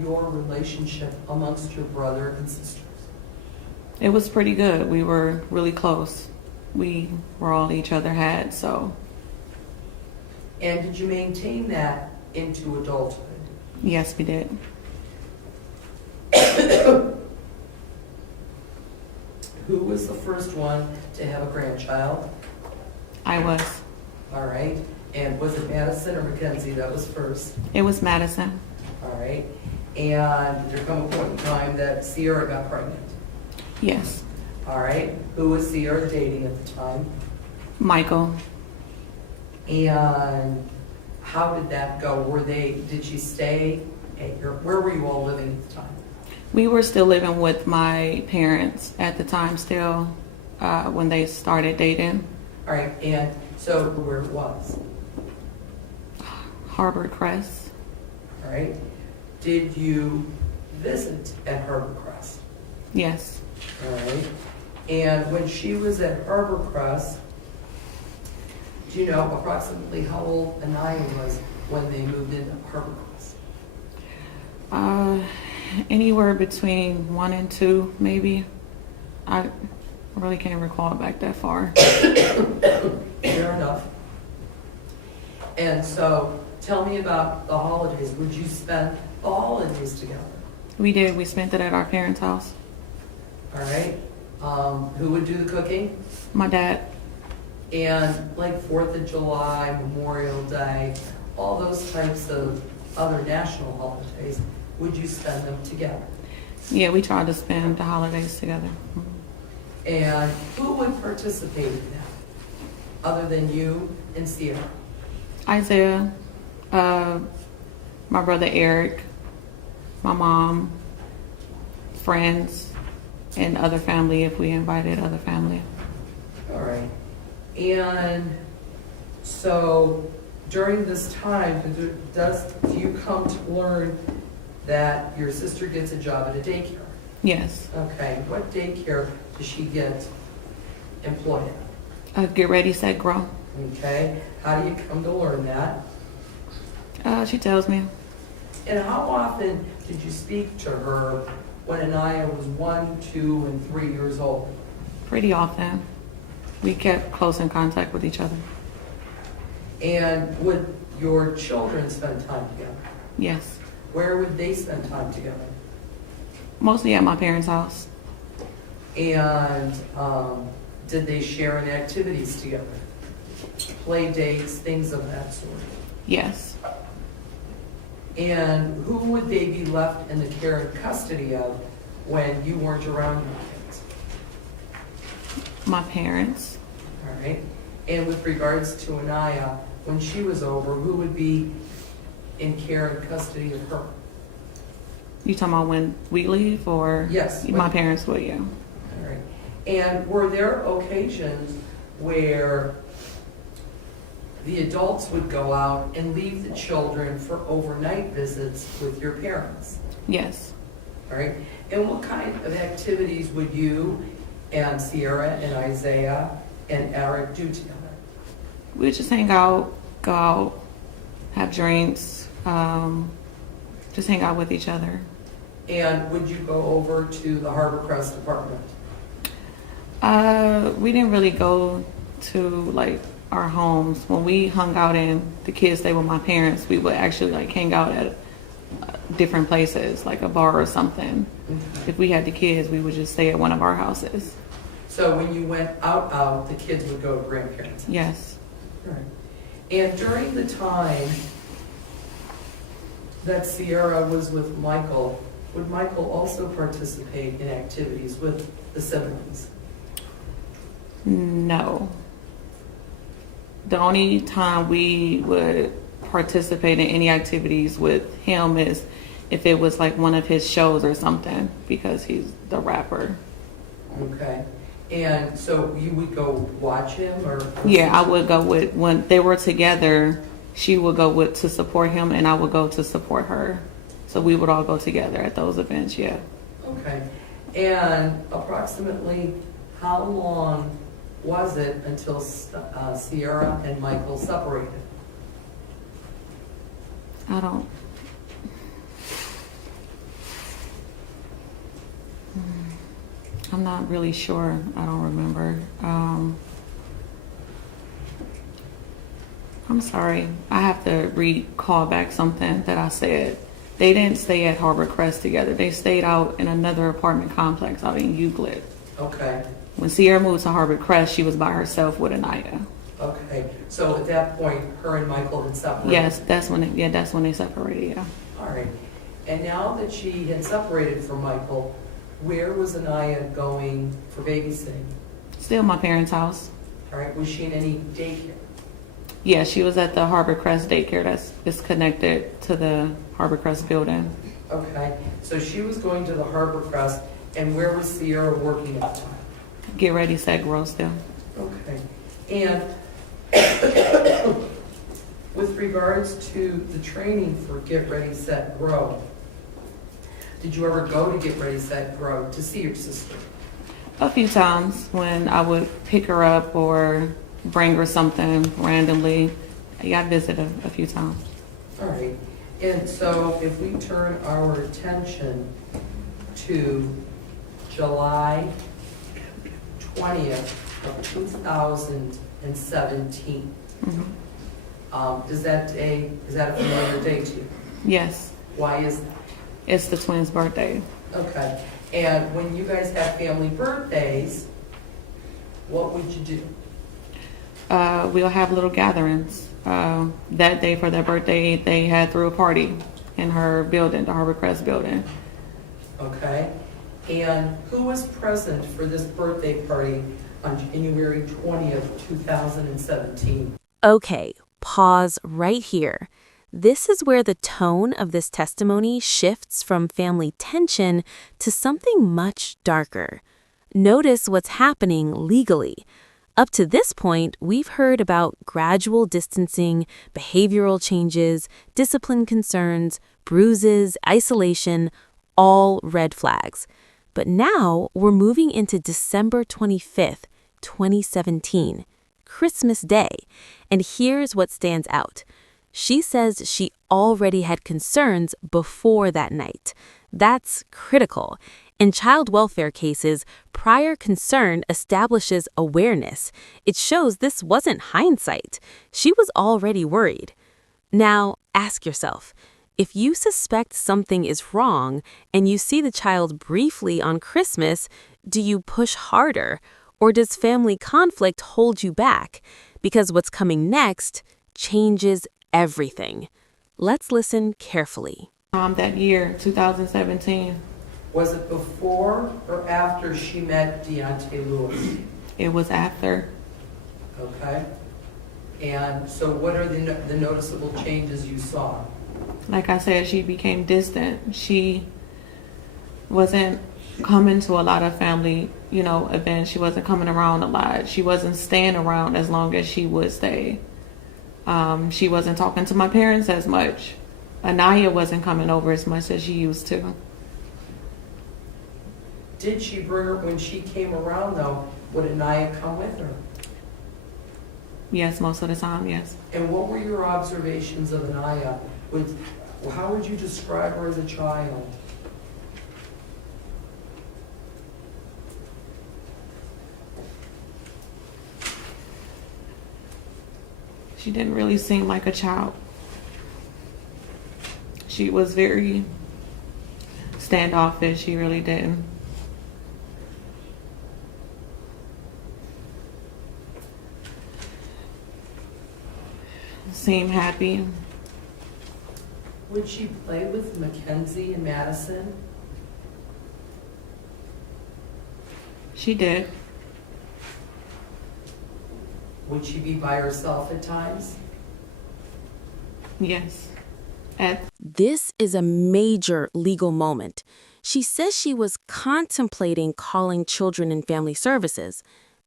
your relationship amongst your brother and sisters? It was pretty good. We were really close. We were all each other had, so. And did you maintain that into adulthood? Yes, we did. Who was the first one to have a grandchild? I was. All right. And was it Madison or Mackenzie that was first? It was Madison. All right. And did there come a point in time that Sierra got pregnant? Yes. All right. Who was Sierra dating at the time? Michael. And how did that go? Did she stay at where were you all living at the time? We were still living with my parents at the time still when they started dating. All right. And so where it was? Harbor Crest. All right. Did you visit at Harbor Crest? Yes. All right. And when she was at Harbor Crest, do you know approximately how old Anaya was when they moved into Harbor Crest? Anywhere between 1 and 2, maybe. I really can't recall back that far. Fair enough. And so, tell me about the holidays. Would you spend the holidays together? We did. We spent it at our parents' house. All right. Who would do the cooking? My dad. And like 4th of July, Memorial Day, all those types of other national holidays, would you spend them together? Yeah, we tried to spend the holidays together. And who would participate in that, other than you and Sierra? Isaiah, my brother Eric, my mom, friends, and other family if we invited other family. All right. And so during this time, do you come to learn that your sister gets a job at a daycare? Yes. Okay. What daycare does she get employed at? Get Ready, Set, Grow. Okay. How do you come to learn that? She tells me. And how often did you speak to her when Anaya was 1, 2, and 3 years old? Pretty often. We kept close in contact with each other. And would your children spend time together? Yes. Where would they spend time together? Mostly at my parents' house. And did they share in activities together? Play dates, things of that sort? Yes. And who would they be left in the care and custody of when you weren't around your kids? My parents. All right. And with regards to Anaya, when she was over, who would be in care and custody of her? You talking about when we leave or? Yes. My parents would, yeah. All right. And were there occasions where the adults would go out and leave the children for overnight visits with your parents? Yes. All right. And what kind of activities would you and Sierra and Isaiah and Eric do together? We just hang out, go out, have drinks, just hang out with each other. And would you go over to the Harbor Crest apartment? We didn't really go to like our homes. When we hung out and the kids stayed with my parents, we would actually like hang out at different places, like a bar or something. Mm-hmm. If we had the kids, we would just stay at one of our houses. So when you went out, the kids would go to grandparents' house? Yes. All right. And during the time that Sierra was with Michael, would Michael also participate in activities with the siblings? No. The only time we would participate in any activities with him is if it was like one of his shows or something, because he's the rapper. Okay. And so you would go watch him, or? Yeah, I would go with, when they were together, she would go with to support him and I would go to support her. So we would all go together at those events, yeah. Okay. And approximately how long was it until Sierra and Michael separated? I'm not really sure. I don't remember. I'm sorry. I have to recall back something that I said. They didn't stay at Harbor Crest together. They stayed out in another apartment complex out in Euclid. Okay, When Sierra moved to Harbor Crest, she was by herself with Anaya. okay. So at that point, her and Michael had separated? Yes, that's when they separated, yeah. All right. And now that she had separated from Michael, where was Anaya going for babysitting? Still my parents' house. All right, was she in any daycare? Yeah, she was at the Harbor Crest daycare is connected to the Harbor Crest building. Okay, so she was going to the Harbor Crest, and where was Sierra working at the time? Get Ready, Set, Grow still. Okay, and with regards to the training for Get Ready, Set, Grow, did you ever go to Get Ready, Set, Grow to see your sister? A few times when I would pick her up or bring her something randomly. Yeah, I visited a few times. All right, and so if we turn our attention to July 20th of 2017, is that a familiar date to you? Yes, Why is that? it's the twins' birthday. Okay, and when you guys have family birthdays, what would you do? We'll have little gatherings. That day for their birthday, they had threw a party in her building, the Harbor Crest building. Okay, and who was present for this birthday party on January 20th, 2017? Okay, pause right here. This is where the tone of this testimony shifts from family tension to something much darker. Notice what's happening legally. Up to this point, we've heard about gradual distancing, behavioral changes, discipline concerns, bruises, isolation, all red flags. But now we're moving into December 25th, 2017, Christmas Day, and here's what stands out. She says she already had concerns before that night. That's critical. In child welfare cases, prior concern establishes awareness. It shows this wasn't hindsight. She was already worried. Now, ask yourself, if you suspect something is wrong and you see the child briefly on Christmas, do you push harder? Or does family conflict hold you back? Because what's coming next changes everything. Let's listen carefully. That year, 2017, Was it before or after she met Deontay Lewis? it was after. Okay, and so what are the noticeable changes you saw? Like I said, she became distant. She wasn't coming to a lot of family, events. She wasn't coming around a lot. She wasn't staying around as long as she would stay. She wasn't talking to my parents as much. Anaya wasn't coming over as much as she used to. Did she bring her, when she came around though, would Anaya come with her? Yes, most of the time, yes. And what were your observations of Anaya? How would you describe her as a child? She didn't really seem like a child. She was very standoffish. She really didn't. Seem happy. Would she play with Mackenzie and Madison? She did. Would she be by herself at times? Yes. This is a major legal moment. She says she was contemplating calling Children and Family Services.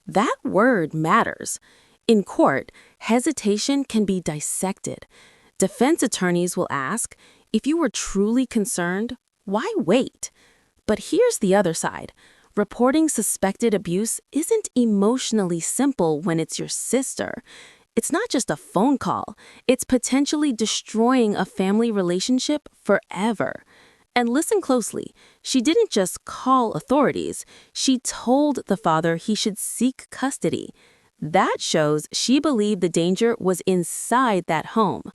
That word matters. In court, hesitation can be dissected. Defense attorneys will ask, if you were truly concerned, why wait? But here's the other side. Reporting suspected abuse isn't emotionally simple when it's your sister. It's not just a phone call. It's potentially destroying a family relationship forever. And listen closely, she didn't just call authorities, she told the father he should seek custody. That shows she believed the danger was inside that home.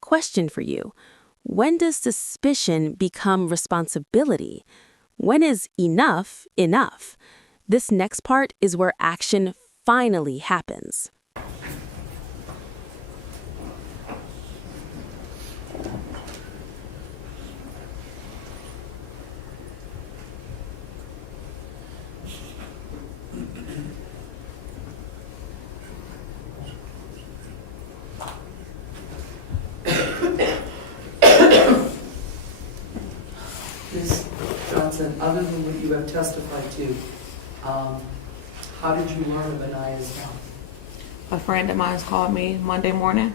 Question for you. When does suspicion become responsibility? When is enough enough? This next part is where action finally happens. Ms. Johnson, other than what you have testified to, how did you learn of Anaya's death? A friend of mine called me Monday morning.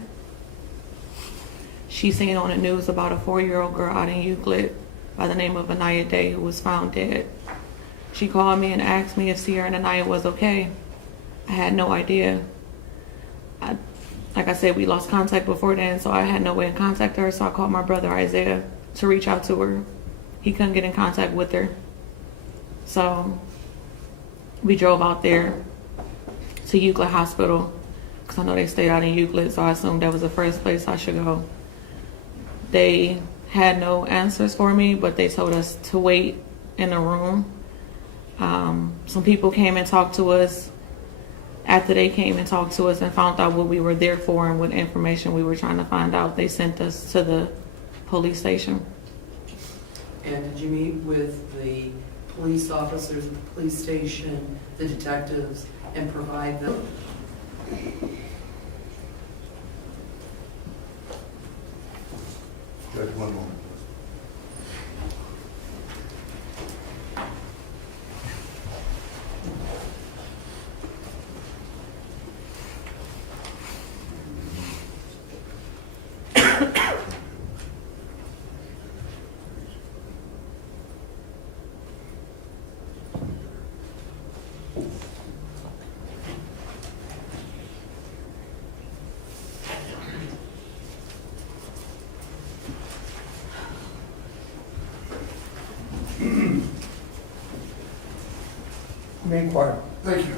She seen on the news about a 4-year-old girl out in Euclid by the name of Anaya Day who was found dead. She called me and asked me if Sierra and Anaya was okay. I had no idea. Like I said, we lost contact before then, so I had no way to contact her, so I called my brother Isaiah to reach out to her. He couldn't get in contact with her. So we drove out there to Euclid Hospital, because I know they stayed out in Euclid, so I assumed that was the first place I should go. They had no answers for me, but they told us to wait in the room. Some people came and talked to us. After they came and talked to us and found out what we were there for and what information we were trying to find out, they sent us to the police station. And did you meet with the police officers at the police station, the detectives, and provide them? Judge, one moment. Remain quiet. Thank you.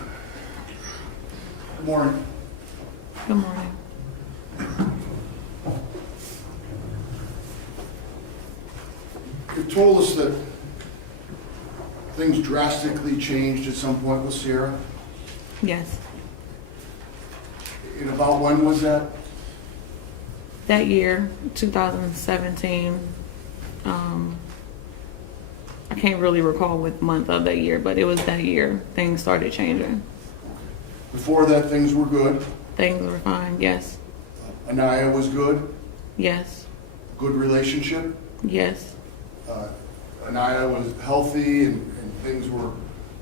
Good morning. Good morning. You told us that things drastically changed at some point with Sierra. Yes. And about when was that? That year, 2017, I can't really recall what month of that year, but it was that year things started changing. Before that, things were good. Things were fine, yes. Anaya was good. Yes. Good relationship. Yes. Anaya was healthy and things were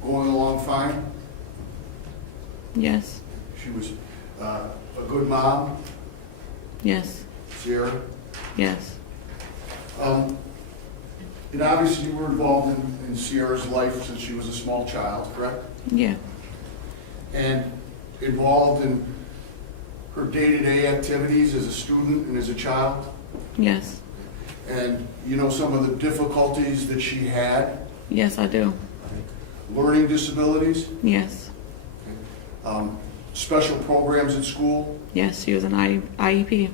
going along fine. Yes. She was a good mom. Yes. Sierra. Yes. And obviously you were involved in Sierra's life since she was a small child, correct? Yeah. And involved in her day-to-day activities as a student and as a child? Yes. And you know some of the difficulties that she had? Yes, I do. Learning disabilities? Yes. Special programs at school? Yes, she was an IEP. Okay.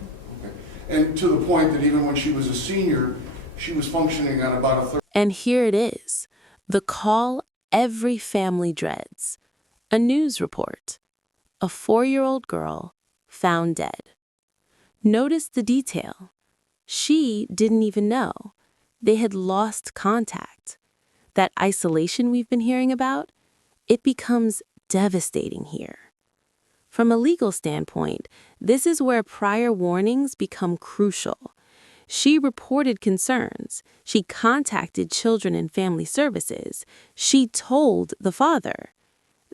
And to the point that even when she was a senior, she was functioning on about a third. And here it is, the call every family dreads. A news report. A 4-year-old girl found dead. Notice the detail. She didn't even know. They had lost contact. That isolation we've been hearing about, it becomes devastating here. From a legal standpoint, this is where prior warnings become crucial. She reported concerns. She contacted Children and Family Services. She told the father.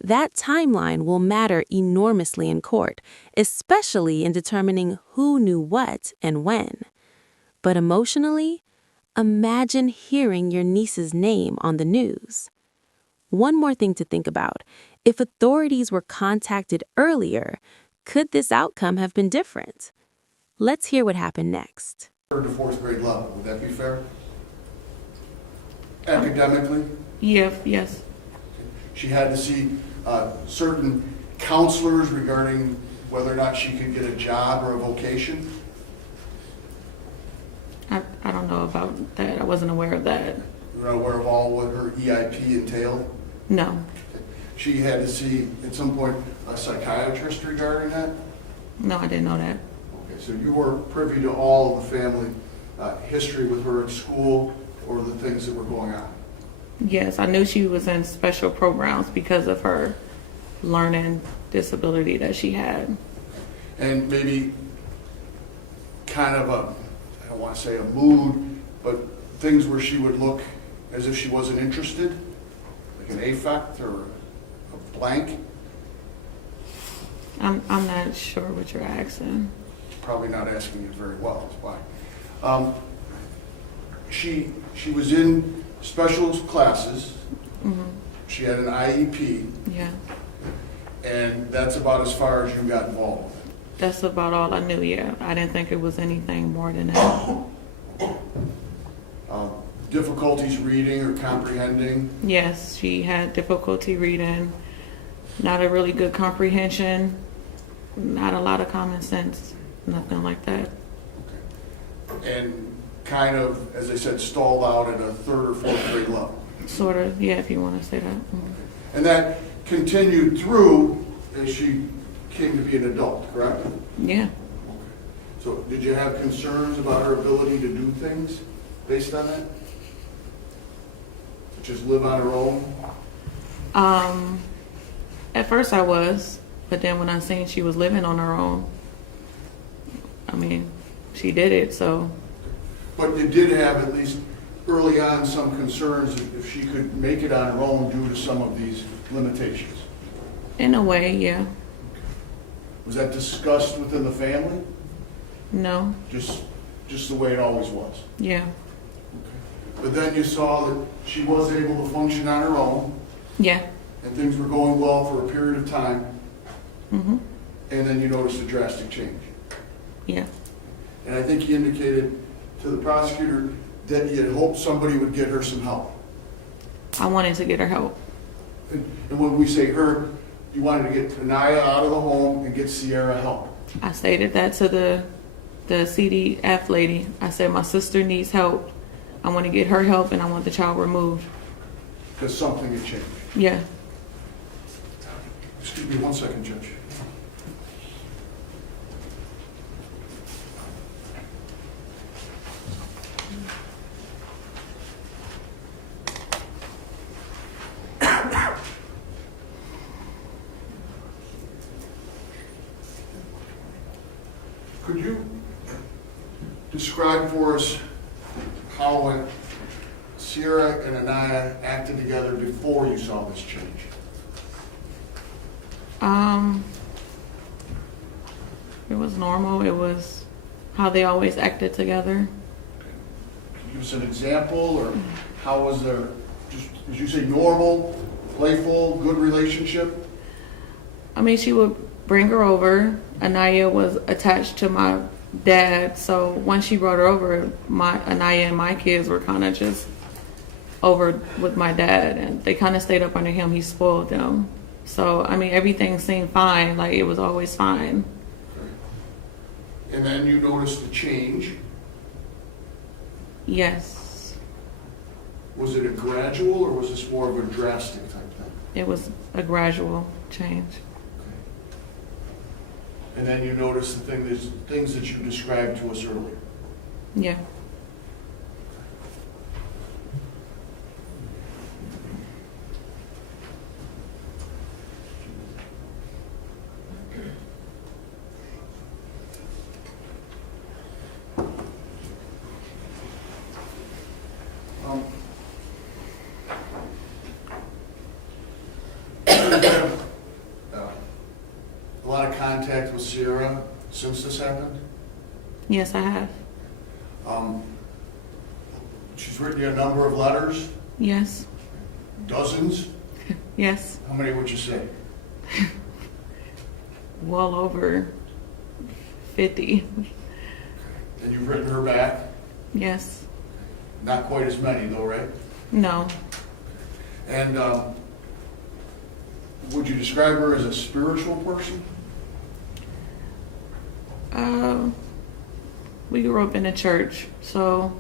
That timeline will matter enormously in court, especially in determining who knew what and when. But emotionally, imagine hearing your niece's name on the news. One more thing to think about. If authorities were contacted earlier, could this outcome have been different? Let's hear what happened next. Third to fourth grade level, would that be fair? Academically, Yeah, yes. she had to see certain counselors regarding whether or not she could get a job or a vocation. I don't know about that. I wasn't aware of that. You're not aware of all what her EIP entailed? No, She had to see, at some point, a psychiatrist regarding that? no, I didn't know that. Okay, so you were privy to all of the family history with her at school or the things that were going on? Yes, I knew she was in special programs because of her learning disability that she had. And maybe kind of a, I don't want to say a mood, but things where she would look as if she wasn't interested, like an affect or a blank? I'm not sure what you're asking. Probably not asking it very well, that's why. She was in special classes. Hmm. She had an IEP, Yeah, and that's about as far as you got involved with it. that's about all I knew. Yeah, I didn't think it was anything more than that. Difficulties reading or comprehending? Yes, she had difficulty reading, not a really good comprehension, not a lot of common sense, nothing like that. And kind of, as I said, stalled out at a 3rd or 4th grade level. Sort of, yeah, if you want to say that. Mhm. And that continued through as she came to be an adult, correct? Yeah. So did you have concerns about her ability to do things based on that? To just live on her own? At first I was, but then when I seen she was living on her own, I mean, she did it, so But you did have, at least early on, some concerns if she could make it on her own due to some of these limitations. in a way, yeah. Was that discussed within the family? No, Just the way it always was? yeah. But then you saw that she was able to function on her own, Yeah. and things were going well for a period of time, Mhm. and then you noticed a drastic change. Yeah. And I think you indicated to the prosecutor that you had hoped somebody would get her some help. I wanted to get her help. And when we say her, you wanted to get Anaya out of the home and get Sierra help. I stated that to the CDF lady. I said, my sister needs help. I want to get her help and I want the child removed. Because something had changed. Yeah. Excuse me 1 second, Judge. Could you describe for us how when Sierra and Anaya acted together before you saw this change? It was normal. It was how they always acted together. Can you give us an example, or how was their, just, as you say, normal, playful, good relationship? I mean, she would bring her over. Anaya was attached to my dad, so once she brought her over, Anaya and my kids were kind of just over with my dad, and they kind of stayed up under him. He spoiled them. So, I mean, everything seemed fine. Like, it was always fine. And then you noticed a change. Yes, Was it a gradual, or was this more of a drastic type thing? it was a gradual change. And then you noticed the things that you described to us earlier. Yeah. You've had a lot of contact with Sierra since this happened. Yes, I have. She's written you a number of letters, Yes. dozens. Yes. How many would you say? Well over 50. And you've written her back? Yes. Not quite as many though, right? No. And would you describe her as a spiritual person? We grew up in the church, so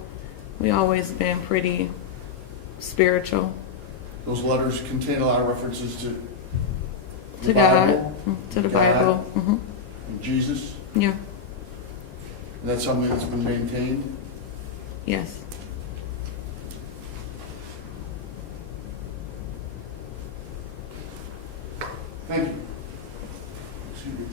we always been pretty spiritual. Those letters contain a lot of references to the To God, Bible, to the God. Bible. and Jesus. Yeah. And that's something that's been maintained. Yes. Thank you. Excuse me.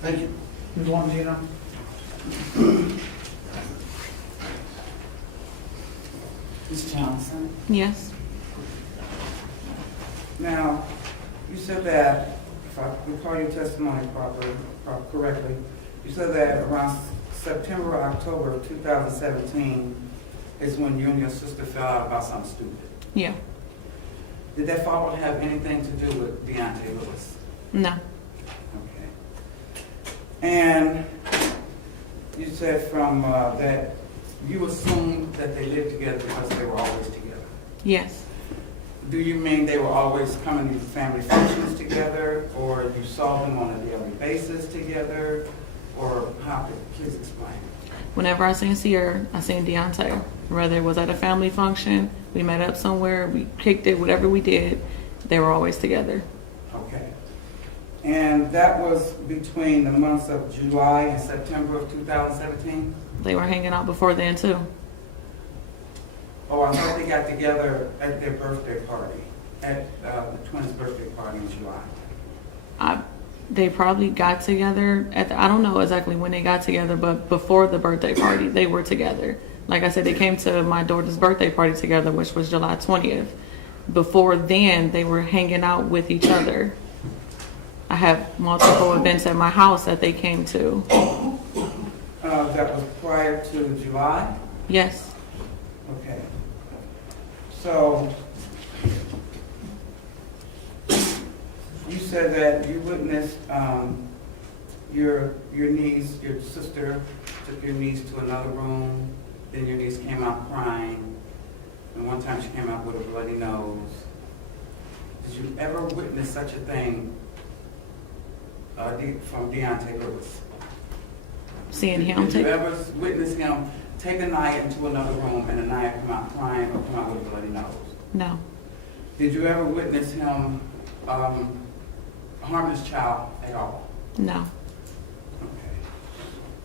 Thank you. Ms. Longino? Ms. Johnson, Yes. now, you said that, if I recall your testimony correctly, you said that around September, October of 2017 is when you and your sister fell out about something stupid. Yeah. Did that fallout have anything to do with Deontay Lewis? No. Okay. And you said from that you assumed that they lived together because they were always together. Yes. Do you mean they were always coming to family functions together, or you saw them on a daily basis together, or how? Please explain. Whenever I seen Sierra, I seen Deontay. Whether it was at a family function, we met up somewhere, we kicked it, whatever we did, they were always together. Okay. And that was between the months of July and September of 2017? They were hanging out before then too. Oh, I thought they got together at their birthday party, at the twins' birthday party in July. They probably got together I don't know exactly when they got together, but before the birthday party, they were together. Like I said, they came to my daughter's birthday party together, which was July 20th. Before then, they were hanging out with each other. I have multiple events at my house that they came to. That was prior to July? Yes. Okay. So, you said that you witnessed your niece, your sister took your niece to another room, then your niece came out crying, and one time she came out with a bloody nose. Did you ever witness such a thing from Deontay Lewis? Seeing him Did you take. ever witness him take a Naya into another room and a Naya come out crying or come out with a bloody nose? No. Did you ever witness him harm his child at all? No. Okay.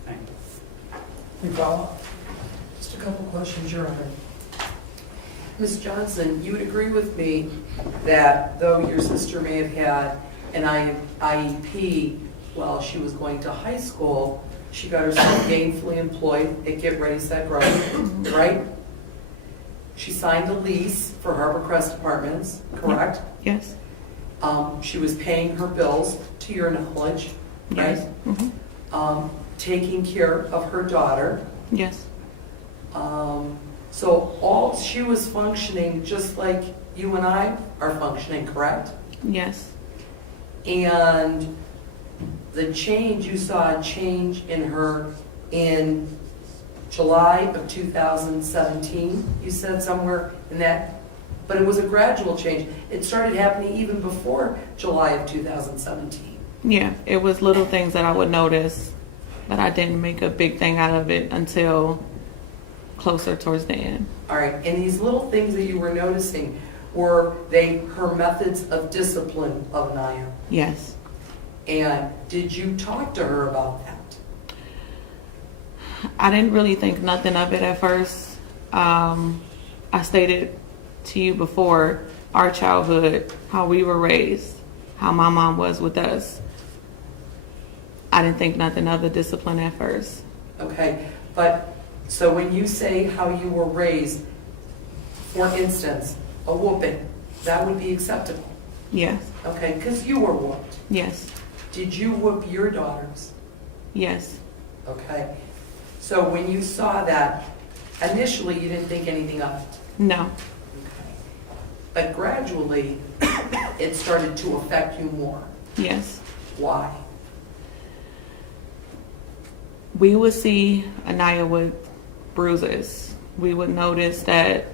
Thank you. You follow? Just a couple questions, Your Honor. Ms. Johnson, you would agree with me that though your sister may have had an IEP while she was going to high school, she got herself gainfully employed at Get Ready, Set, Grow, right? She signed a lease for Harbor Crest Apartments, correct? Yes. She was paying her bills to your knowledge, right? Yes. Mm-hmm. Taking care of her daughter. Yes. So she was functioning just like you and I are functioning, correct? Yes. And the change, you saw a change in her in July of 2017, you said somewhere in that, but it was a gradual change. It started happening even before July of 2017. Yeah, it was little things that I would notice, but I didn't make a big thing out of it until closer towards the end. All right, and these little things that you were noticing, were they her methods of discipline of Naya? Yes. And did you talk to her about that? I didn't really think nothing of it at first. I stated to you before our childhood, how we were raised, how my mom was with us. I didn't think nothing of the discipline at first. Okay, but so when you say how you were raised, for instance, a whooping, that would be acceptable. Yes. Okay, because you were whooped. Yes. Did you whoop your daughters? Yes. Okay. So when you saw that, initially you didn't think anything of it. No. Okay. But gradually, it started to affect you more. Yes. Why? We would see Anaya with bruises. We would notice that